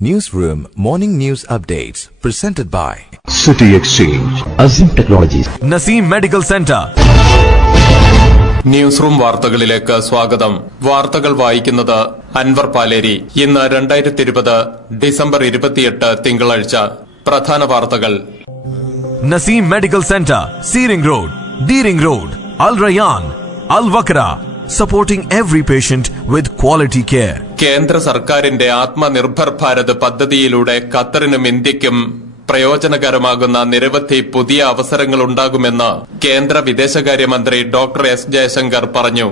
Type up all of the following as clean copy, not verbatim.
Newsroom Morning News Updates presented by City Exchange, Azim Technologies, Naseem Medical Center. News room വാർത്തകളിലേക്ക് സ്വാഗതം. വാർത്തകൾ വായിക്കുന്നത് അൻവർ പാലേരി. ഇന്ന് 2020 ഡിസംബർ 28 തിങ്കളാഴ്ച. പ്രധാന വാർത്തകൾ. Naseem Medical Center, Seering Road, Deering Road, Al Rayyan, Al Wakra, supporting every patient with quality care. കേന്ദ്ര സർക്കാരിന്റെ ആത്മനിർഭർ ഭാരത് പദ്ധതിയിലൂടെ ഖത്തറിനും ഇന്ത്യയ്ക്കും പ്രയോജനകരമാകുന്ന നിരവധി പുതിയ അവസരങ്ങളുണ്ടാകുമെന്ന് കേന്ദ്ര വിദേശകാര്യമന്ത്രി ഡോക്ടർ എസ് ജയശങ്കർ പറഞ്ഞു.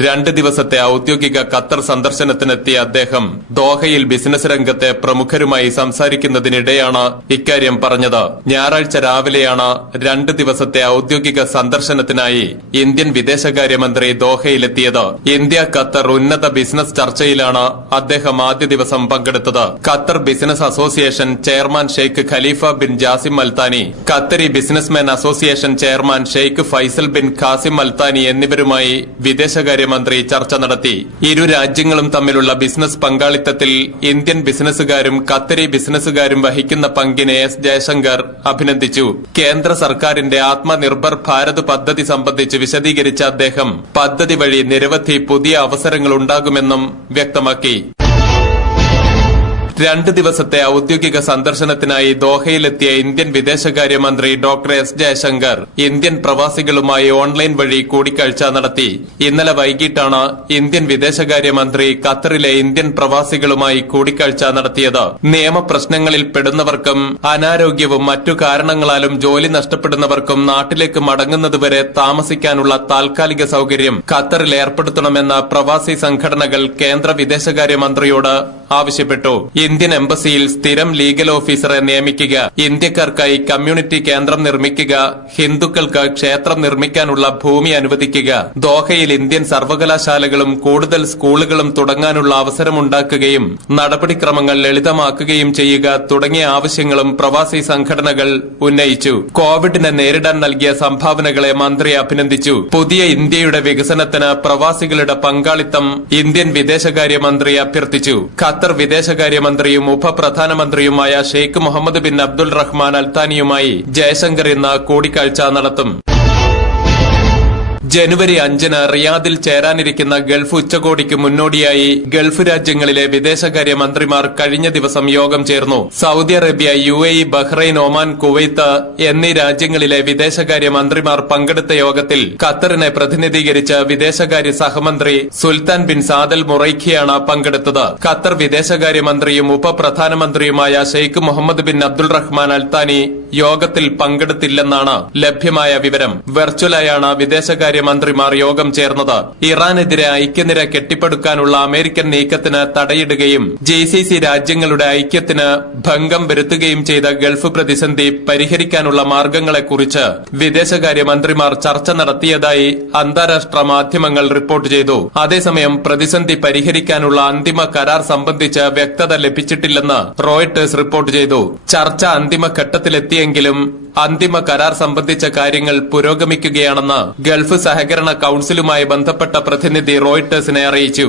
2 ദിവസത്തെ ഔദ്യോഗിക ഖത്തർ സന്ദർശനത്തിനെത്തിയ അദ്ദേഹം ദോഹയിൽ ബിസിനസ് രംഗത്തെ പ്രമുഖരുമായി സംസാരിക്കുന്നതിനിടെയാണ് ഇക്കാര്യം പറഞ്ഞത്. ഞായറാഴ്ച രാവിലെയാണ് 2 ദിവസത്തെ ഔദ്യോഗിക സന്ദർശനത്തിനായി ഇന്ത്യൻ വിദേശകാര്യമന്ത്രി ദോഹയിലെത്തിയത്. ഇന്ത്യ ഖത്തർ ഉന്നത ബിസിനസ് ചർച്ചയിലാണ് അദ്ദേഹം ആദ്യ ദിവസം പങ്കെടുത്തത്. Qatar business association chairman Sheikh Khalifa bin Jassim Al Thani, Qatari businessman association chairman Sheikh Faisal bin Qassim Al Thani എന്നിവരുമായി വിദേശകാര്യമന്ത്രി ചർച്ച നടത്തി. ഇരു രാജ്യങ്ങളും തമ്മിലുള്ള ബിസിനസ് പങ്കാളിത്തത്തിൽ ഇന്ത്യൻ ബിസിനസുകാരും ഖത്തരി ബിസിനസുകാരും വഹിക്കുന്ന പങ്കിനെ എസ് ജയശങ്കർ അഭിനന്ദിച്ചു. കേന്ദ്ര സർക്കാരിന്റെ ആത്മനിർഭർ ഭാരത് പദ്ധതി സംബന്ധിച്ച് വിശദീകരിച്ച അദ്ദേഹം പദ്ധതി വഴി നിരവധി പുതിയ അവസരങ്ങളുണ്ടാകുമെന്നും വ്യക്തമാക്കി. 2 ദിവസത്തെ ഔദ്യോഗിക സന്ദർശനത്തിനായി ദോഹയിലെത്തിയ ഇന്ത്യൻ വിദേശകാര്യമന്ത്രി ഡോക്ടർ എസ് ജയശങ്കർ ഇന്ത്യൻ പ്രവാസികളുമായി ഓൺലൈൻ വഴി കൂടിക്കാഴ്ച നടത്തി. ഇന്നലെ വൈകിട്ടാണ് ഇന്ത്യൻ വിദേശകാര്യമന്ത്രി ഖത്തറിലെ ഇന്ത്യൻ പ്രവാസികളുമായി കൂടിക്കാഴ്ച നടത്തിയത്. നിയമപ്രശ്നങ്ങളിൽ പെടുന്നവർക്കും അനാരോഗ്യവും മറ്റു കാരണങ്ങളാലും ജോലി നഷ്ടപ്പെടുന്നവർക്കും നാട്ടിലേക്ക് മടങ്ങുന്നതുവരെ താമസിക്കാനുള്ള താൽക്കാലിക സൌകര്യം ഖത്തറിൽ ഏർപ്പെടുത്തണമെന്ന പ്രവാസി സംഘടനകൾ കേന്ദ്ര വിദേശകാര്യമന്ത്രിയോട് ആവശ്യപ്പെട്ടു. ഇന്ത്യൻ എംബസിയിൽ സ്ഥിരം ലീഗൽ ഓഫീസറെ നിയമിക്കുക, ഇന്ത്യക്കാർക്കായി കമ്മ്യൂണിറ്റി കേന്ദ്രം നിർമ്മിക്കുക, ഹിന്ദുക്കൾക്ക് ക്ഷേത്രം നിർമ്മിക്കാനുള്ള ഭൂമി അനുവദിക്കുക, ദോഹയിൽ ഇന്ത്യൻ സർവകലാശാലകളും കൂടുതൽ സ്കൂളുകളും തുടങ്ങാനുള്ള അവസരമുണ്ടാക്കുകയും നടപടിക്രമങ്ങൾ ലളിതമാക്കുകയും ചെയ്യുക തുടങ്ങിയ ആവശ്യങ്ങളും പ്രവാസി സംഘടനകൾ ഉന്നയിച്ചു. കോവിഡിനെ നേരിടാൻ നൽകിയ സംഭാവനകളെ മന്ത്രി അഭിനന്ദിച്ചു. പുതിയ ഇന്ത്യയുടെ വികസനത്തിന് പ്രവാസികളുടെ പങ്കാളിത്തം ഇന്ത്യൻ വിദേശകാര്യമന്ത്രി അഭ്യർത്ഥിച്ചു. ഖത്തർ വിദേശകാര്യമന്ത്രിയും ഉപപ്രധാനമന്ത്രിയുമായ Sheikh Mohammed bin Abdul Rahman അൽത്താനിയുമായി ജയശങ്കർ ഇന്ന് കൂടിക്കാഴ്ച നടത്തും. ജനുവരി 5-ന് റിയാദിൽ ചേരാനിരിക്കുന്ന ഗൾഫ് ഉച്ചകോടിക്ക് മുന്നോടിയായി ഗൾഫ് രാജ്യങ്ങളിലെ വിദേശകാര്യമന്ത്രിമാർ കഴിഞ്ഞ ദിവസം യോഗം ചേർന്നു. Saudi Arabia, UAE, Bahrain, Oman, Kuwait എന്നീ രാജ്യങ്ങളിലെ വിദേശകാര്യമന്ത്രിമാർ പങ്കെടുത്ത യോഗത്തിൽ ഖത്തറിനെ പ്രതിനിധീകരിച്ച് വിദേശകാര്യ സഹമന്ത്രി സുൽത്താൻ ബിൻ സാദൽ മുറൈഖിയാണ് പങ്കെടുത്തത്. ഖത്തർ വിദേശകാര്യമന്ത്രിയും ഉപപ്രധാനമന്ത്രിയുമായ Sheikh Mohammed bin Abdul Rahman Al Thani യോഗത്തിൽ പങ്കെടുത്തില്ലെന്നാണ് ലഭ്യമായ വിവരം. വെർച്വലായാണ് വിദേശകാര്യമന്ത്രിമാർ യോഗം ചേർന്നത്. ഇറാനെതിരെ ഐക്യനിര കെട്ടിപ്പടുക്കാനുള്ള അമേരിക്കൻ നീക്കത്തിന് തടയിടുകയും GCC രാജ്യങ്ങളുടെ ഐക്യത്തിന് ഭംഗം വരുത്തുകയും ചെയ്ത ഗൾഫ് പ്രതിസന്ധി പരിഹരിക്കാനുള്ള മാർഗങ്ങളെക്കുറിച്ച് വിദേശകാര്യമന്ത്രിമാർ ചർച്ച നടത്തിയതായി അന്താരാഷ്ട്ര മാധ്യമങ്ങൾ റിപ്പോർട്ട് ചെയ്തു. അതേസമയം പ്രതിസന്ധി പരിഹരിക്കാനുള്ള അന്തിമ കരാർ സംബന്ധിച്ച് വ്യക്തത ലഭിച്ചിട്ടില്ലെന്ന് റോയിട്ടേഴ്സ് റിപ്പോർട്ട് ചെയ്തു. ചർച്ച അന്തിമഘട്ടത്തിലെത്തിയെങ്കിലും അന്തിമ കരാർ സംബന്ധിച്ച കാര്യങ്ങൾ പുരോഗമിക്കുകയാണെന്ന് ഗൾഫ് സഹകരണ കൌൺസിലുമായി ബന്ധപ്പെട്ട പ്രതിനിധി റോയിട്ടേഴ്സിനെ അറിയിച്ചു.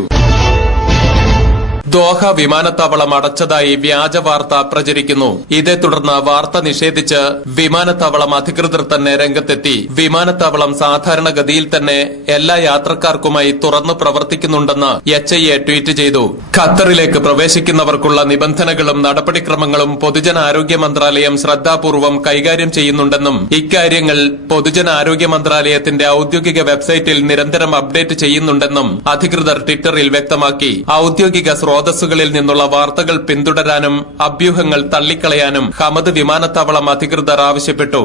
ദോഹ വിമാനത്താവളം അടച്ചതായി വ്യാജ വാർത്ത പ്രചരിക്കുന്നു. ഇതേ തുടർന്ന് വാർത്ത നിഷേധിച്ച് വിമാനത്താവളം അധികൃതർ തന്നെ രംഗത്തെത്തി. വിമാനത്താവളം സാധാരണഗതിയിൽ തന്നെ എല്ലാ യാത്രക്കാർക്കുമായി തുറന്നു പ്രവർത്തിക്കുന്നുണ്ടെന്ന് HIA ട്വീറ്റ് ചെയ്തു. ഖത്തറിലേക്ക് പ്രവേശിക്കുന്നവർക്കുള്ള നിബന്ധനകളും നടപടിക്രമങ്ങളും പൊതുജനാരോഗ്യ മന്ത്രാലയം ശ്രദ്ധാപൂർവം കൈകാര്യം ചെയ്യുന്നുണ്ടെന്നും ഇക്കാര്യങ്ങൾ പൊതുജനാരോഗ്യ മന്ത്രാലയത്തിന്റെ ഔദ്യോഗിക വെബ്സൈറ്റിൽ നിരന്തരം അപ്ഡേറ്റ് ചെയ്യുന്നുണ്ടെന്നും അധികൃതർ ട്വിറ്ററിൽ വ്യക്തമാക്കി. ഔദ്യോഗിക സ്രോതസ്സുകളിൽ നിന്നുള്ള വാർത്തകൾ പിന്തുടരാനും അഭ്യൂഹങ്ങൾ തള്ളിക്കളയാനും ഹമദ് വിമാനത്താവളം അധികൃതർ ആവശ്യപ്പെട്ടു.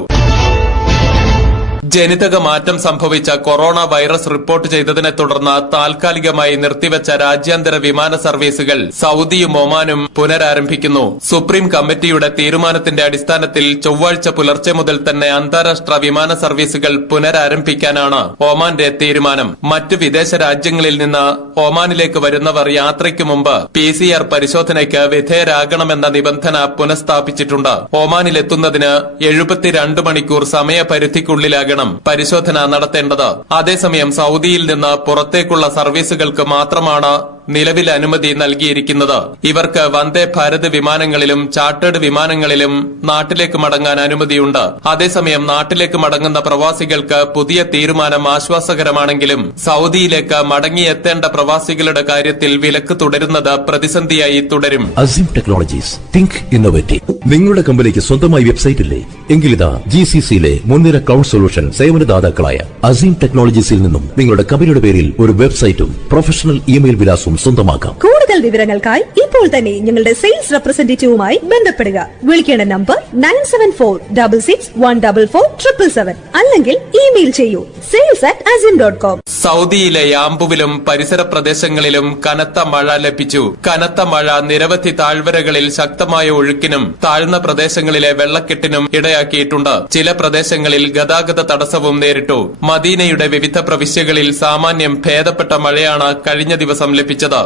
ജനിതക മാറ്റം സംഭവിച്ച കൊറോണ വൈറസ് റിപ്പോർട്ട് ചെയ്തതിനെ തുടർന്ന് താൽക്കാലികമായി നിർത്തിവച്ച രാജ്യാന്തര വിമാന സർവീസുകൾ സൌദിയും ഒമാനും പുനരാരംഭിക്കുന്നു. സുപ്രീം കമ്മിറ്റിയുടെ തീരുമാനത്തിന്റെ അടിസ്ഥാനത്തിൽ ചൊവ്വാഴ്ച പുലർച്ചെ മുതൽ തന്നെ അന്താരാഷ്ട്ര വിമാന സർവീസുകൾ പുനരാരംഭിക്കാനാണ് ഒമാന്റെ തീരുമാനം. മറ്റു വിദേശ രാജ്യങ്ങളിൽ നിന്ന് ഒമാനിലേക്ക് വരുന്നവർ യാത്രയ്ക്ക് മുമ്പ് PCR പരിശോധനയ്ക്ക് വിധേയരാകണമെന്ന നിബന്ധന പുനഃസ്ഥാപിച്ചിട്ടുണ്ട്. ഒമാനിലെത്തുന്നതിന് 72 മണിക്കൂർ സമയപരിധിക്കുള്ളിലാകണം പരിശോധന നടത്തേണ്ടത്. അതേസമയം സൌദിയിൽ നിന്ന് പുറത്തേക്കുള്ള സർവീസുകൾക്ക് മാത്രമാണ് നിലവിൽ അനുമതി നൽകിയിരിക്കുന്നത്. ഇവർക്ക് വന്ദേ ഭാരത് വിമാനങ്ങളിലും ചാർട്ടേഡ് വിമാനങ്ങളിലും നാട്ടിലേക്ക് മടങ്ങാൻ അനുമതിയുണ്ട്. അതേസമയം നാട്ടിലേക്ക് മടങ്ങുന്ന പ്രവാസികൾക്ക് പുതിയ തീരുമാനം ആശ്വാസകരമാണെങ്കിലും സൌദിയിലേക്ക് മടങ്ങിയെത്തേണ്ട പ്രവാസികളുടെ കാര്യത്തിൽ വിലക്ക് തുടരുന്നത് പ്രതിസന്ധിയായി തുടരും. Aseem Technologies, think innovative. നിങ്ങളുടെ കമ്പനിക്ക് സ്വന്തമായി വെബ്സൈറ്റ് ഇല്ലേ? എങ്കിലിതാ GCCയിലെ മുൻനിര ക്ലൗഡ് സൊല്യൂഷൻ സേവനദാതാക്കളായ അസീം ടെക്നോളജീസിൽ നിന്നും നിങ്ങളുടെ കമ്പനിയുടെ പേരിൽ ഒരു വെബ്സൈറ്റും പ്രൊഫഷണൽ ഇമെയിൽ വിലാസവും സ്വന്തമാക്കാം. കൂടുതൽ വിവരങ്ങൾക്കായി ഇപ്പോൾ തന്നെ ഞങ്ങളുടെ സെയിൽസ് റെപ്രസെന്റേറ്റീവുമായി ബന്ധപ്പെടുക. വിളിക്കേണ്ട നമ്പർ 9746614477 അല്ലെങ്കിൽ ഇമെയിൽ ചെയ്യൂ sales@azim.com. സൌദിയിലെ യാംബുവിലും പരിസര പ്രദേശങ്ങളിലും കനത്ത മഴ ലഭിച്ചു. കനത്ത മഴ നിരവധി താഴ്വരകളിൽ ശക്തമായ ഒഴുക്കിനും താഴ്ന്ന പ്രദേശങ്ങളിലെ വെള്ളക്കെട്ടിനും ഇടയാക്കിയിട്ടുണ്ട്. ചില പ്രദേശങ്ങളിൽ ഗതാഗത തടസ്സവും നേരിട്ടു. മദീനയുടെ വിവിധ പ്രവിശ്യകളിൽ സാമാന്യം ഭേദപ്പെട്ട മഴയാണ് കഴിഞ്ഞ ദിവസം ലഭിച്ചത്.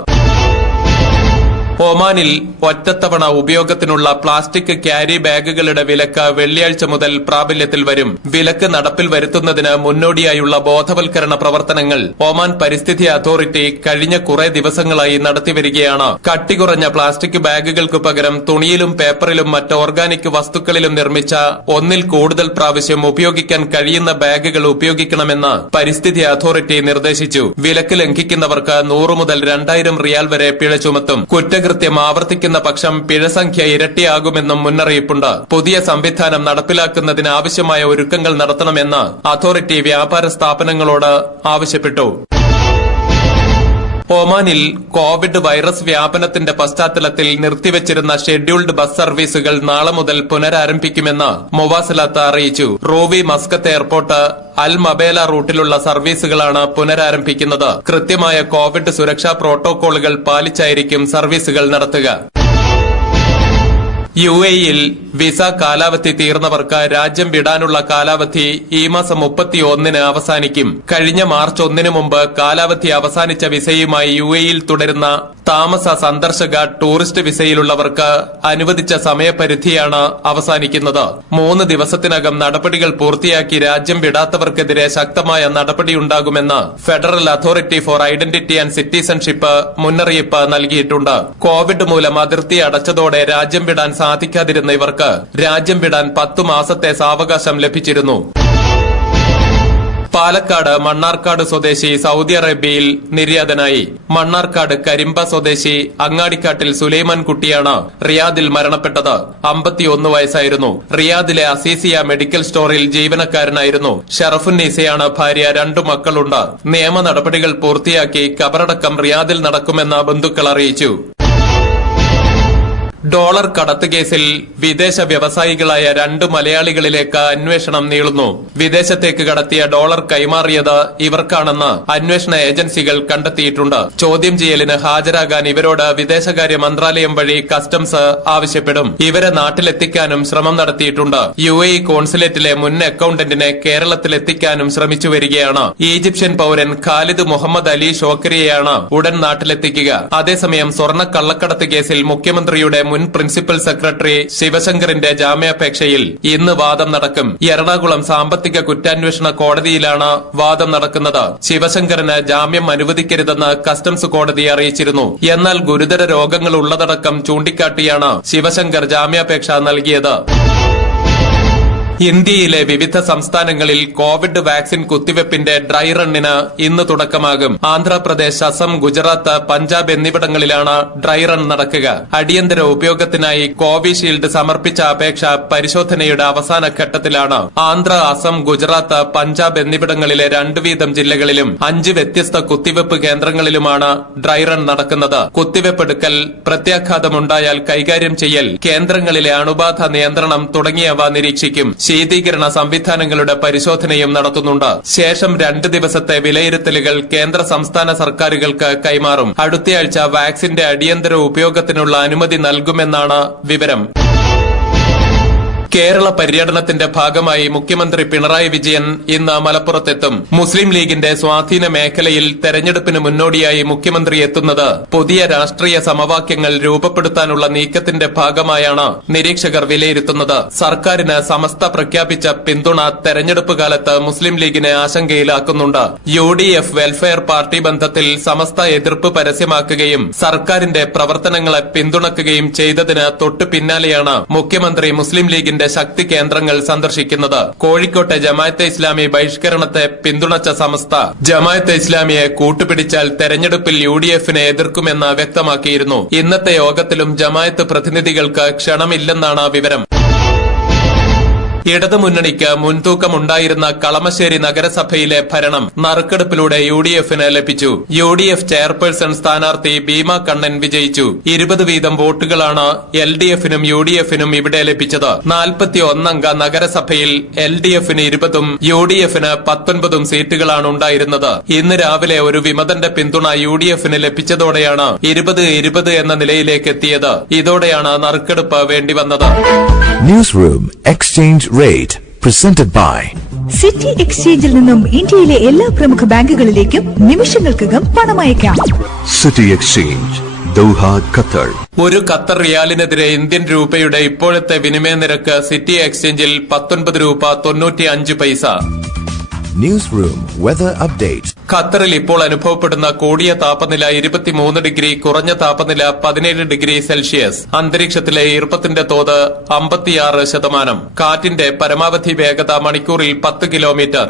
ഒമാനിൽ ഒറ്റത്തവണ ഉപയോഗത്തിനുള്ള പ്ലാസ്റ്റിക് ക്യാരി ബാഗുകളുടെ വിലക്ക് വെള്ളിയാഴ്ച മുതൽ പ്രാബല്യത്തിൽ വരും. വിലക്ക് നടപ്പിൽ വരുത്തുന്നതിന് മുന്നോടിയായുള്ള ബോധവൽക്കരണ പ്രവർത്തനങ്ങൾ ഒമാൻ പരിസ്ഥിതി അതോറിറ്റി കഴിഞ്ഞ കുറെ ദിവസങ്ങളായി നടത്തിവരികയാണ്. കട്ടികുറഞ്ഞ പ്ലാസ്റ്റിക് ബാഗുകൾക്ക് പകരം തുണിയിലും പേപ്പറിലും മറ്റ് ഓർഗാനിക് വസ്തുക്കളിലും നിർമ്മിച്ച ഒന്നിൽ കൂടുതൽ പ്രാവശ്യം ഉപയോഗിക്കാൻ കഴിയുന്ന ബാഗുകൾ ഉപയോഗിക്കണമെന്ന് പരിസ്ഥിതി അതോറിറ്റി നിർദ്ദേശിച്ചു. വിലക്ക് ലംഘിക്കുന്നവർക്ക് 100 മുതൽ 2000 റിയാൽ വരെ പിഴ ചുമത്തും. കുറ്റകൃത്യം ആവർത്തിക്കുന്ന പക്ഷം പിഴസംഖ്യ ഇരട്ടിയാകുമെന്നും മുന്നറിയിപ്പുണ്ട്. പുതിയ സംവിധാനം നടപ്പിലാക്കുന്നതിന് ആവശ്യമായ ഒരുക്കങ്ങൾ നടത്തണമെന്ന് അതോറിറ്റി വ്യാപാര സ്ഥാപനങ്ങളോട് ആവശ്യപ്പെട്ടു. ഒമാനിൽ കോവിഡ് വൈറസ് വ്യാപനത്തിന്റെ പശ്ചാത്തലത്തിൽ നിർത്തിവച്ചിരുന്ന ഷെഡ്യൂൾഡ് ബസ് സർവീസുകൾ നാളെ മുതൽ പുനരാരംഭിക്കുമെന്ന് മൊവാസിലത്ത് അറിയിച്ചു. റൂവി മസ്കത്ത് എയർപോർട്ട് അൽ മബേല റൂട്ടിലുള്ള സർവീസുകളാണ് പുനരാരംഭിക്കുന്നത്. കൃത്യമായ കോവിഡ് സുരക്ഷാ പ്രോട്ടോകോളുകൾ പാലിച്ചായിരിക്കും സർവീസുകൾ നടത്തുക. UAEയിൽ വിസ കാലാവധി തീർന്നവർക്ക് രാജ്യം വിടാനുള്ള കാലാവധി ഈ മാസം 31-ന് അവസാനിക്കും. കഴിഞ്ഞ മാർച്ച് 1-ന് മുമ്പ് കാലാവധി അവസാനിച്ച വിസയുമായി UAEയിൽ തുടരുന്ന താമസ സന്ദർശക ടൂറിസ്റ്റ് വിസയിലുള്ളവർക്ക് അനുവദിച്ച സമയപരിധിയാണ് അവസാനിക്കുന്നത്. 3 ദിവസത്തിനകം നടപടികൾ പൂർത്തിയാക്കി രാജ്യം വിടാത്തവർക്കെതിരെ ശക്തമായ നടപടിയുണ്ടാകുമെന്ന് federal authority for identity and citizenship മുന്നറിയിപ്പ് നൽകിയിട്ടുണ്ട്. കോവിഡ് മൂലം അതിർത്തി അടച്ചതോടെ രാജ്യം വിടാൻ സാധിക്കാതിരുന്ന ഇവർക്ക് രാജ്യം വിടാൻ 10 മാസത്തെ സാവകാശം ലഭിച്ചിരുന്നു. പാലക്കാട് മണ്ണാർക്കാട് സ്വദേശി സൌദി അറേബ്യയിൽ നിര്യാതനായി. മണ്ണാർക്കാട് കരിമ്പ സ്വദേശി അങ്ങാടിക്കാട്ടിൽ സുലൈമാൻ കുട്ടിയാണ് റിയാദിൽ മരണപ്പെട്ടത്. 51 വയസ്സായിരുന്നു. റിയാദിലെ അസീസിയ മെഡിക്കൽ സ്റ്റോറിൽ ജീവനക്കാരനായിരുന്നു. ഷറഫുന്നീസയാണ് ഭാര്യ. 2 മക്കളുണ്ട്. നിയമ നടപടികൾ പൂർത്തിയാക്കി കബറടക്കം റിയാദിൽ നടക്കുമെന്ന് ബന്ധുക്കൾ അറിയിച്ചു. ഡോളർ കടത്ത് കേസിൽ വിദേശ വ്യവസായികളായ 2 മലയാളികളിലേക്ക് അന്വേഷണം നീളുന്നു. വിദേശത്തേക്ക് കടത്തിയ ഡോളർ കൈമാറിയത് ഇവർക്കാണെന്ന് അന്വേഷണ ഏജൻസികൾ കണ്ടെത്തിയിട്ടുണ്ട്. ചോദ്യം ചെയ്യലിന് ഹാജരാകാൻ ഇവരോട് വിദേശകാര്യ മന്ത്രാലയം വഴി കസ്റ്റംസ് ആവശ്യപ്പെടും. ഇവരെ നാട്ടിലെത്തിക്കാനും ശ്രമം നടത്തിയിട്ടുണ്ട്. UAE കോൺസുലേറ്റിലെ മുൻ അക്കൌണ്ടന്റിനെ കേരളത്തിലെത്തിക്കാനും ശ്രമിച്ചു വരികയാണ്. ഈജിപ്ഷ്യൻ പൌരൻ ഖാലിദ് മുഹമ്മദ് അലി ഷോക്കറിയെയാണ് ഉടൻ നാട്ടിലെത്തിക്കുക. അതേസമയം സ്വർണ്ണ കള്ളക്കടത്ത് കേസിൽ മുഖ്യമന്ത്രിയുടെ മുൻ പ്രിൻസിപ്പൽ സെക്രട്ടറി ശിവശങ്കറിന്റെ ജാമ്യാപേക്ഷയിൽ ഇന്ന് വാദം നടക്കും. എറണാകുളം സാമ്പത്തിക കുറ്റാന്വേഷണ കോടതിയിലാണ് വാദം നടക്കുന്നത്. ശിവശങ്കറിന് ജാമ്യം അനുവദിക്കരുതെന്ന് കസ്റ്റംസ് കോടതി അറിയിച്ചിരുന്നു. എന്നാൽ ഗുരുതര രോഗങ്ങൾ ഉള്ളതടക്കം ചൂണ്ടിക്കാട്ടിയാണ് ശിവശങ്കർ ജാമ്യാപേക്ഷ നൽകിയത്. ഇന്ത്യയിലെ വിവിധ സംസ്ഥാനങ്ങളിൽ കോവിഡ് വാക്സിൻ കുത്തിവെപ്പിന്റെ ഡ്രൈ റണ്ണിന് ഇന്ന് തുടക്കമാകും. ആന്ധ്രാപ്രദേശ്, അസം, ഗുജറാത്ത്, പഞ്ചാബ് എന്നിവിടങ്ങളിലാണ് ഡ്രൈ റൺ നടക്കുക. അടിയന്തര ഉപയോഗത്തിനായി കോവിഷീൽഡ് സമർപ്പിച്ച അപേക്ഷ പരിശോധനയുടെ അവസാന ഘട്ടത്തിലാണ്. ആന്ധ്ര, അസം, ഗുജറാത്ത്, പഞ്ചാബ് എന്നിവിടങ്ങളിലെ 2 വീതം ജില്ലകളിലും 5 വ്യത്യസ്ത കുത്തിവെപ്പ് കേന്ദ്രങ്ങളിലുമാണ് ഡ്രൈ റൺ നടക്കുന്നത്. കുത്തിവെപ്പെടുക്കൽ, പ്രത്യാഘാതമുണ്ടായാൽ കൈകാര്യം ചെയ്യൽ, കേന്ദ്രങ്ങളിലെ അണുബാധ നിയന്ത്രണം തുടങ്ങിയവ നിരീക്ഷിക്കും. ശീതീകരണ സംവിധാനങ്ങളുടെ പരിശോധനയും നടത്തുന്നുണ്ട്. ശേഷം 2 ദിവസത്തെ വിലയിരുത്തലുകൾ കേന്ദ്ര സംസ്ഥാന സർക്കാരുകൾക്ക് കൈമാറും. അടുത്തയാഴ്ച വാക്സിന്റെ അടിയന്തര ഉപയോഗത്തിനുള്ള അനുമതി നൽകുമെന്നാണ് വിവരം. കേരള പര്യടനത്തിന്റെ ഭാഗമായി മുഖ്യമന്ത്രി പിണറായി വിജയൻ ഇന്ന് മലപ്പുറത്തെത്തും. മുസ്ലിം ലീഗിന്റെ സ്വാധീന മേഖലയിൽ തെരഞ്ഞെടുപ്പിന് മുന്നോടിയായി മുഖ്യമന്ത്രി എത്തുന്നത് പുതിയ രാഷ്ട്രീയ സമവാക്യങ്ങൾ രൂപപ്പെടുത്താനുള്ള നീക്കത്തിന്റെ ഭാഗമായാണ് നിരീക്ഷകർ വിലയിരുത്തുന്നത്. സർക്കാരിന് സമസ്ത പ്രഖ്യാപിച്ച പിന്തുണ തെരഞ്ഞെടുപ്പ് കാലത്ത് മുസ്ലിം ലീഗിനെ ആശങ്കയിലാക്കുന്നുണ്ട്. UDF വെൽഫെയർ പാർട്ടി ബന്ധത്തിൽ സമസ്ത എതിർപ്പ് പരസ്യമാക്കുകയും സർക്കാരിന്റെ പ്രവർത്തനങ്ങളെ പിന്തുണക്കുകയും ചെയ്തതിന് തൊട്ടു പിന്നാലെയാണ് മുഖ്യമന്ത്രി മുസ്ലിം ലീഗിന്റെ ശക്തി കേന്ദ്രങ്ങൾ സന്ദർശിക്കുന്നത്. കോഴിക്കോട്ടെ ജമാഅത്തെ ഇസ്ലാമി ബഹിഷ്കരണത്തെ പിന്തുണച്ച സമസ്ത ജമാഅത്തെ ഇസ്ലാമിയെ കൂട്ടുപിടിച്ചാൽ തെരഞ്ഞെടുപ്പിൽ UDF-നെ എതിർക്കുമെന്ന് വ്യക്തമാക്കിയിരുന്നു. ഇന്നത്തെ യോഗത്തിലും ജമാഅത്ത് പ്രതിനിധികൾക്ക് ക്ഷണമില്ലെന്നാണ് വിവരം. ഇടതുമുന്നണിക്ക് മുൻതൂക്കമുണ്ടായിരുന്ന കളമശ്ശേരി നഗരസഭയിലെ ഭരണം നറുക്കെടുപ്പിലൂടെ UDF-ന് ലഭിച്ചു. UDF ചെയർപേഴ്സൺ സ്ഥാനാർത്ഥി ഭീമ കണ്ണൻ വിജയിച്ചു. 20 വീതം വോട്ടുകളാണ് LDF-നും UDF-നും ഇവിടെ ലഭിച്ചത്. 41 അംഗ നഗരസഭയിൽ LDF-ന് 20ഉം UDF-ന് 19ഉം സീറ്റുകളാണ് ഉണ്ടായിരുന്നത്. ഇന്ന് രാവിലെ ഒരു വിമതന്റെ പിന്തുണ UDF-ന് ലഭിച്ചതോടെയാണ് 20-20 എന്ന നിലയിലേക്ക് എത്തിയത്. ഇതോടെയാണ് നറുക്കെടുപ്പ് വേണ്ടിവന്നത്. Newsroom Exchange Rate presented by city എക്സ്ചേഞ്ചിൽ നിന്നും ഇന്ത്യയിലെ എല്ലാ പ്രമുഖ ബാങ്കുകളിലേക്കും നിമിഷങ്ങൾക്കകം പണമയക്കാം. City Exchange, Doha, Qatar. ഒരു ഖത്തർ റിയാലിനെതിരെ ഇന്ത്യൻ രൂപയുടെ ഇപ്പോഴത്തെ വിനിമയ നിരക്ക് സിറ്റി എക്സ്ചേഞ്ചിൽ 19 രൂപ 95 പൈസ. Newsroom Weather Update. ഖത്തറിൽ ഇപ്പോൾ അനുഭവപ്പെടുന്ന കൂടിയ താപനില 23 ഡിഗ്രി, കുറഞ്ഞ താപനില 17 ഡിഗ്രി സെൽഷ്യസ്. അന്തരീക്ഷത്തിലെ ഈർപ്പത്തിന്റെ തോത് 56%. കാറ്റിന്റെ പരമാവധി വേഗത മണിക്കൂറിൽ 10 കിലോമീറ്റർ.